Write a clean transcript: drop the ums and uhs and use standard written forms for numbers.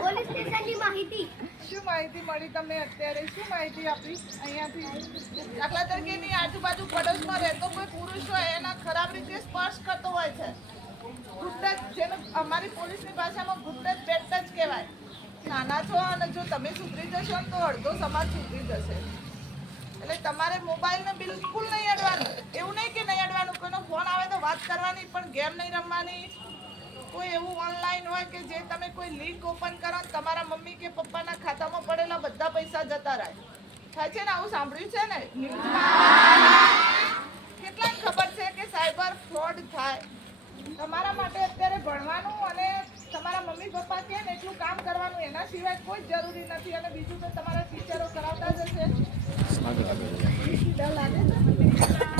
Police સ્ટેશનની માહિતી. શું માહિતી મળી તમને અત્યારે? શું માહિતી આપી અહીંયાથી? દાખલા તરીકે એની આજુબાજુ પડોશમાં રહેતો કોઈ પુરુષ હોય એના ખરાબ રીતે સ્પર્શ કરતો હોય છે, ગુડ ટચ, જેને અમારી પોલીસની ભાષામાં ગુડ ટચ બેડ ટચ કહેવાય. નાના છો અને જો તમે સુધરી જશો ને તો અડધો સમાજ સુધરી જશે. એટલે તમારે મોબાઈલને બિલકુલ નહીં અડવાનું. એવું નહીં કે નહીં અડવાનું, કોઈનો ફોન આવે તો વાત કરવાની, પણ ગેમ નહીં રમવાની. કોઈ એવું ઓનલાઈન હોય કે જે તમે કોઈ લિંક ઓપન કરો ને તમારા મમ્મી કે પપ્પાના ખાતામાં પડેલા બધા પૈસા જતા રહે. થાય છે ને, આવું સાંભળ્યું છે ને ન્યૂઝમાં? કેટલાક ખબર છે કે સાયબર ફ્રોડ થાય. તમારા માટે અત્યારે ભણવાનું અને તમારા મમ્મી પપ્પા કે ને એટલું કામ કરવાનું, એના સિવાય કોઈ જરૂરી નથી. અને બીજું તો તમારા ટીચરો કરાવતા જ હશે. લાગે છે